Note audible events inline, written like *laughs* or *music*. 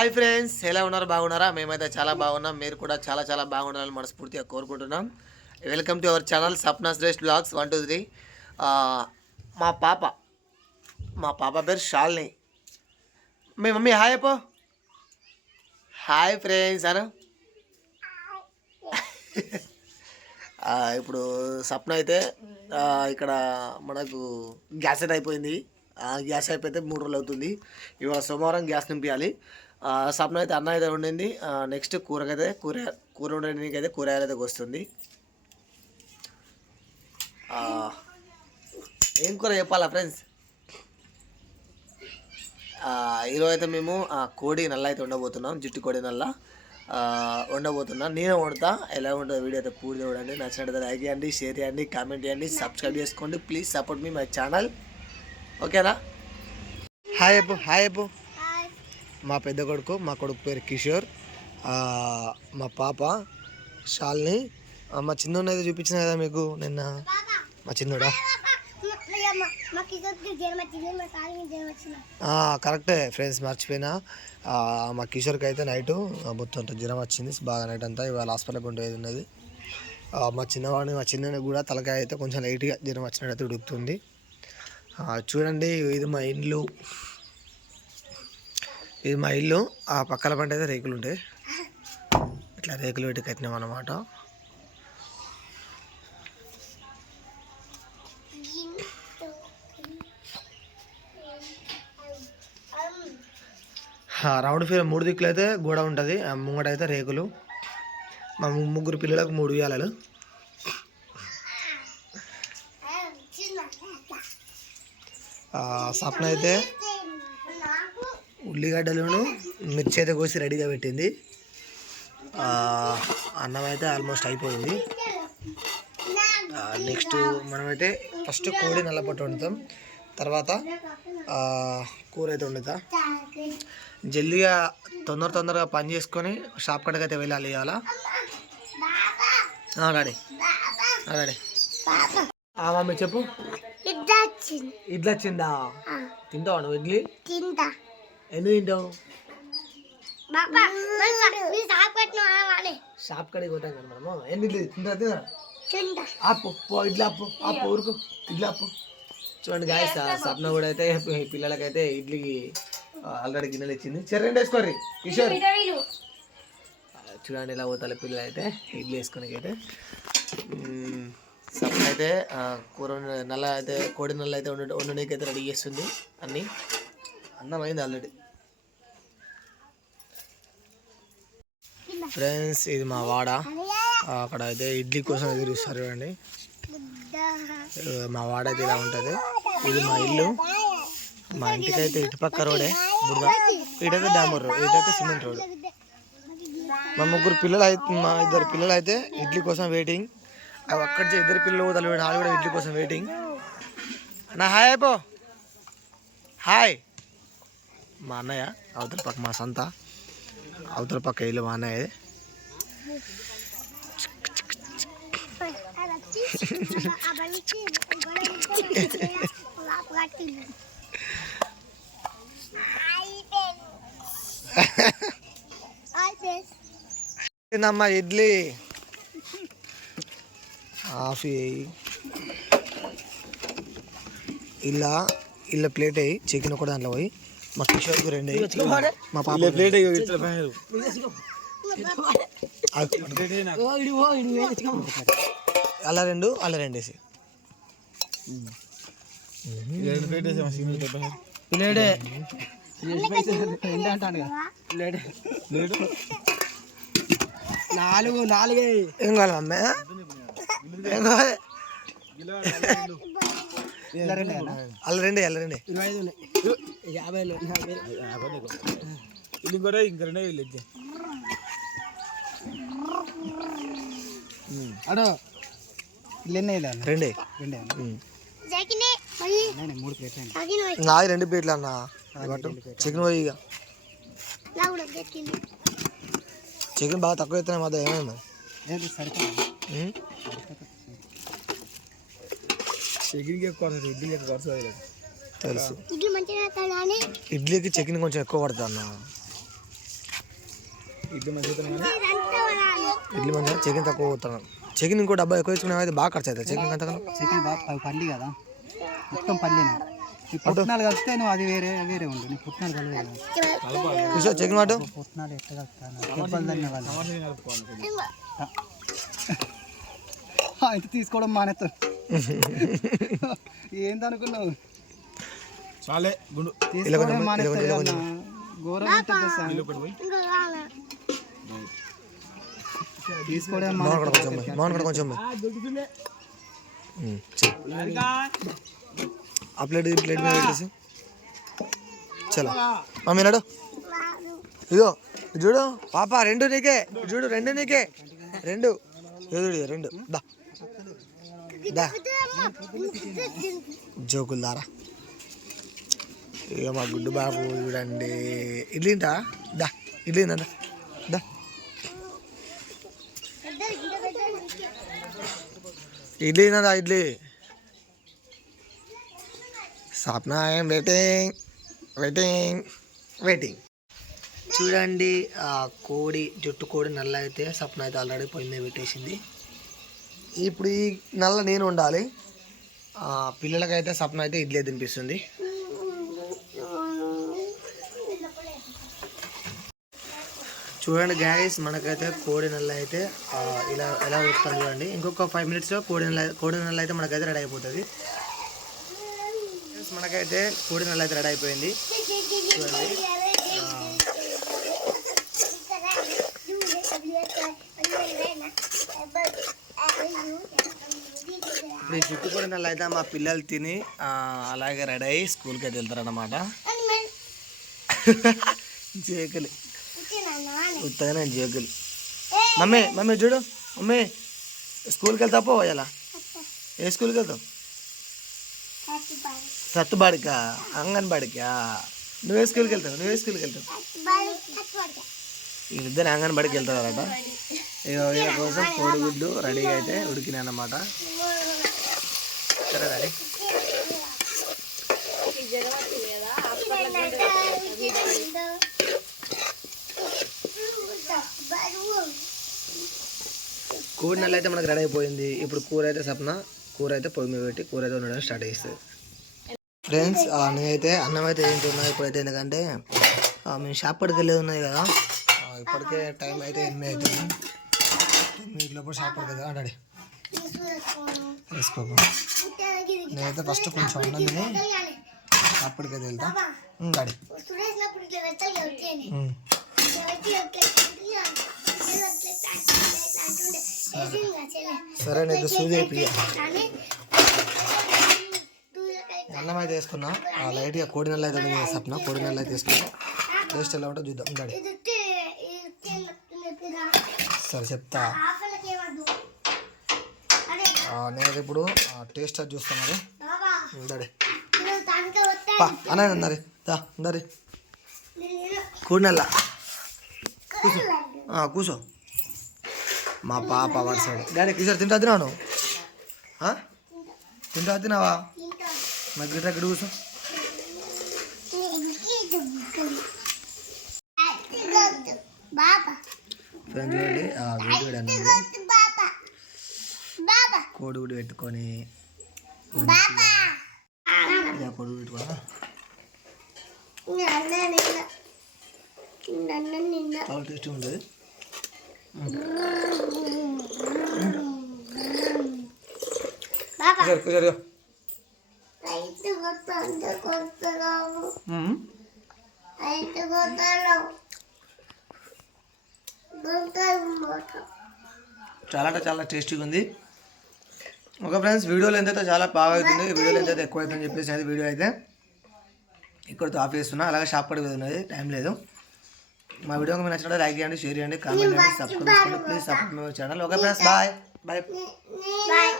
Hi friends ఎలా ఉన్నారు? బాగున్నారా? మేమైతే చాలా బాగున్నాం. మీరు కూడా చాలా చాలా బాగుండాలని మనస్ఫూర్తిగా కోరుకుంటున్నాం. Welcome to our channel Sapna Shrestha blogs one two three మా పాప మా పాప పేరు షాల్ని. మీ మమ్మీ హాయ్ అప్పో. Hi friends Anu. ఇప్పుడు సప్న అయితే ఇక్కడ మనకు గ్యాస్ అయిపోయింది. గ్యాస్ అయిపోతే మూడు రోజులు అవుతుంది. ఇవాళ సోమవారం గ్యాస్ నింపించాలి సప్న అయితే అన్న అయితే ఉండింది నెక్స్ట్ కూరకైతే కూర కూర ఉండడానికి అయితే కూరగాయలు అయితే వస్తుంది ఏం కూర చెప్పాలా ఫ్రెండ్స్? ఈరోజు అయితే మేము ఆ, కోడి నల్ల అయితే ఉండబోతున్నాం జుట్టు కోడి నల్ల. ఉండబోతున్నాం నేనే వండుతా. ఎలా ఉంటుందో వీడియో అయితే పూర్తి చూడండి. నచ్చినట్టు లైక్ చేయండి షేర్ చేయండి కామెంట్ చేయండి సబ్స్క్రైబ్ చేసుకోండి. Please support me my channel. ఓకేనా? Hi Appu hi Appu. మా పెద్ద కొడుకు మా కొడుకు పేరు కిషోర్ మా పాప షాల్ని మా చిన్న అయితే చూపించిన కదా మీకు నిన్న? మా చిన్నోడా? కరెక్టే ఫ్రెండ్స్ మర్చిపోయినా. మా కిషోర్కి అయితే నైట్ మొత్తం జ్వరం వచ్చింది. బాగా నైట్ అంతా ఇవాళ హాస్పిటల్కి ఉండేది ఉన్నది. మా చిన్నవాడిని మా చిన్న కూడా తలకాయ అయితే కొంచెం లైట్గా జ్వరం వచ్చినట్టు అయితే ఉడుకుతుంది చూడండి ఇది మా ఇల్లు ఇది మా ఇల్లు. ఆ పక్కల పంట అయితే రేకులు ఉంటాయి ఇట్లా రేకులు పెట్టి కట్టినాం అన్నమాట. రౌండ్ ఫీర్ మూడు దిక్కులు అయితే గోడ ఉంటుంది. ఆ ముంగట అయితే రేకులు. మా ముగ్గురు పిల్లలకు మూడు ఉయ్యాలలు. సప్న అయితే ఉల్లిగడ్డలను మిర్చి అయితే కోసి రెడీగా పెట్టింది. అన్నం అయితే ఆల్మోస్ట్ అయిపోయింది. నెక్స్ట్ మనమైతే ఫస్ట్ కోడి నల్లపట్టు వండుతాం. తర్వాత కూర అయితే వండుతా. జల్దీగా తొందర తొందరగా పని చేసుకొని షాప్ కాడికి అయితే వెళ్ళాలి ఇవాళ. డాడీ. డాడీ. మమ్మీ చెప్పు. ఇడ్లీ వచ్చిందా. తింటావా నువ్వు ఇడ్లీ? తింటా. ఎందుకు తింటావు? షాప్ కాడికి పోతాం కదా మనము. ఎన్ని ఇడ్లీ తింటా తింటా. ఆపు పో ఇడ్లీ ఆపు ఆపు ఊరుకు ఇడ్లీ ఆపు. చూడండి గాయ సప్న కూడా అయితే పిల్లలకైతే ఇడ్లీకి ఆల్రెడీ గిన్నెలు ఇచ్చింది. చెర్రెండి వేసుకోర్రి కిషోర్. చూడండి ఇలా పోతాలి పిల్లలు అయితే ఇడ్లీ వేసుకొని అయితే. సప్న అయితే కూర నల్ల అయితే కోడి నల్ల అయితే వండ వండడానికి అయితే రెడీ చేస్తుంది అన్నీ. అన్నం అయింది ఆల్రెడీ ఫ్రెండ్స్ ఇది మా వాడ. అక్కడ అయితే ఇడ్లీ కోసం ఎదురు చూస్తారు చూడండి. ఆ, మా వాడ అయితే ఇలా ఉంటుంది. ఇది మా ఇల్లు. మా ఇంటికి అయితే ఇటుపక్క రోడే బురద. ఇటైతే డామర్ రోడ్ ఇటైతే సిమెంట్ రోడ్. మా ముగ్గురు పిల్లలు అయితే మా ఇద్దరు పిల్లలు అయితే ఇడ్లీ కోసం వెయిటింగ్ అవి అక్కడ ఇద్దరు పిల్లలు పోతారు వాళ్ళు కూడా ఇడ్లీ కోసం వెయిటింగ్ నా హాయ్ అయిపో. హాయ్. మా అన్నయ్య అవతల పక్క మా సంత. అవతల పక్క ఇల్లు మా అన్నయ్య ఏందమ్మా ఇడ్లీ. హాఫ్ వేయి ఇలా ఇలా ప్లేట్ అయ్యి చికెన్ కూడా దాంట్లో పోయి. మా కిషోర్కి రెండు అయ్యి మా పాప ప్లేట్ అలా రెండు అలా రెండు వేసి నాలుగు నాలుగే. ఏం కావాలి అమ్మ? ఏం కావాలి? అల్ల రెండే యాభై యాభై ఇంకోటే ఇంక రెండే వెళ్ళొద్ది అడో. ఇల్లెన్నే ఇలా రెండే. రెండే మూడు ప్లేట్లు నాది రెండు ప్లేట్లు అన్న. చికెన్ పోయి ఇక చికెన్ బాగా తక్కువ అవుతున్నాయి మాత్రం ఏమైంది? చికెన్కి ఎక్కువ ఇడ్లీకి ఎక్కువ తెలుసు. ఇడ్లీకి చికెన్ కొంచెం ఎక్కువ పడుతుంది అన్న ఇడ్లీ మంచిగా. ఇడ్లీ మంచిగా చికెన్ తక్కువ పోతున్నాను చికెన్ ఇంకో డబ్బా ఎక్కువ ఇచ్చుకునే అయితే బాగా ఖర్చు అవుతుంది. చికెన్ అంత చికెన్ బాగా పల్లి కదా. మొత్తం పల్లినే. ఈ పుట్నాలు కలిస్తే నువ్వు అది వేరే వేరే ఉండు. నీ పుట్నాలు కలవే కదా. చూసా చికెన్ వాటు పుట్నాలు ఎట్లా కలుపుతాను. అయితే తీసుకోవడం మానేస్తారు ఏందనుకున్నావు? చాలే గుండు. తీసుకోవడం మానేస్తారు అన్న. ఘోరం ఉంటుంది సార్. ఒకటి పోయి ఇంకో కావాలా? తీసుకోవడం మోహన్ కొంచెం కూడా కొంచెం. ఆ ప్లేట్ ఈ ప్లేట్ మీద పెట్టేసి. చలో. మమ్మీ నాడు. వాడు. ఇదో ఇది చూడు. పాప రెండు నీకే. చూడు రెండు నీకే. రెండు. రెండు. దా. దా. జోకులు దారా. ఇక మా గుడ్డు బాబు చూడండి. ఇడ్లీ తింటా దా. ఇడ్లీ తిందా దా. Idli తినదా idli? Swapna I'm waiting waiting waiting చూడండి ఆ కోడి జుట్టు కోడి నల్ల అయితే సప్న అయితే ఆల్రెడీ పొయ్యి మీద పెట్టేసింది. ఇప్పుడు ఈ నల్ల నేను ఉండాలి పిల్లలకైతే సప్న అయితే ఇడ్లీ తినిపిస్తుంది. చూడండి గ్యాస్ మనకైతే కోడి నల్ల అయితే ఇలా ఎలా ఉడుకుతాను చూడండి. ఇంకొక ఫైవ్ మినిట్స్లో కోడి నల్ల కోడి నల్ల అయితే మనకైతే రెడీ అయిపోతుంది. మనకైతే కోడి నల్ల అయితే రెడీ అయిపోయింది. చూడండి. ఇప్పుడు ఈ జుట్టు కోడి నల్ల అయితే మా పిల్లలు తిని అలాగే రెడీ అయ్యి స్కూల్కి అయితే వెళ్తారన్నమాట. *laughs* జేకలి. ఉత్తగానే జోకులు మమ్మీ మమ్మీ చూడు మమ్మీ స్కూల్కి వెళ్తా పో ఇలా ఏ స్కూల్కి వెళ్తావు? సత్తుబాడికా? అంగన్వాడికా? నువ్వే స్కూల్కి వెళ్తావు నువ్వే స్కూల్కి వెళ్తావు. వీళ్ళిద్దరు అంగన్వాడికి వెళ్తారట ఇక వీళ్ళ కోసం కోడిగుడ్లు రెడీగా అయితే ఉడికినాయి అన్నమాట సరే రెడీ. కోడి నెల అయితే మనకు రెడీ అయిపోయింది. ఇప్పుడు కూర అయితే సప్న కూర అయితే పొయ్యి మీద పెట్టి కూర అయితే ఉండడం స్టార్ట్ చేస్తుంది. ఫ్రెండ్స్ నేనైతే అన్నం అయితే తింటున్నా ఇప్పుడైతే ఎందుకంటే ఆ, మేము షాప్ పడికి వెళ్ళేది ఉన్నది కదా. ఆ, ఇప్పటికే టైం అయితే ఎనిమిది అవుతుంది. ఎనిమిది లోపల షాప్ పడికి కదా డాడీ వేసుకోకు నేనైతే ఫస్ట్ కొంచెం అన్నం తిని అయితే వెళ్తా డాడీ. సరే నేను సూది అయిపోయా అన్నం అయితే వేసుకున్నా. ఆ లైట్గా కోడి నెల అయితే ఉంది సప్న కోడి నెల అయితే వేసుకున్నా. టేస్ట్ ఎలా ఉంటుందో చూద్దాం డాడీ సరే చెప్తా. నేను ఇప్పుడు టేస్ట్ అది చూస్తాం మరి. డాడీ పా అందరి దా అందరి కూర్చో మా పాప వరుసడు డాడీ కిషోర్ తింటా తిన్నాను తింటా తినావా? మరి గిట్ట ఇక్కడ కూర్చో? బాబా ఫ్రెండ్స్ చూడండి ఆ వేడి వేడి పెట్టుకొని బాబా ఇలా చాలా టేస్టీ ఉంటుంది. గుంట చాలా అంటే చాలా టేస్టీగా ఉంది. ఒక ఫ్రెండ్స్ వీడియోలో ఎంతైతే చాలా బాగా అవుతుంది. వీడియోలో ఎంతైతే ఎక్కువ అవుతుందని చెప్పేసి అయితే వీడియో అయితే ఇక్కడితో ఆఫ్ చేస్తున్నా. అలాగే షాప్ పడి ఉన్నది. టైం లేదు. మా వీడియో మీకు నచ్చినట్టు లైక్ చేయండి షేర్ చేయండి కామెంట్ చేయండి సబ్స్క్రైబ్ చేసుకోండి. Please support my channel okay friends bye bye bye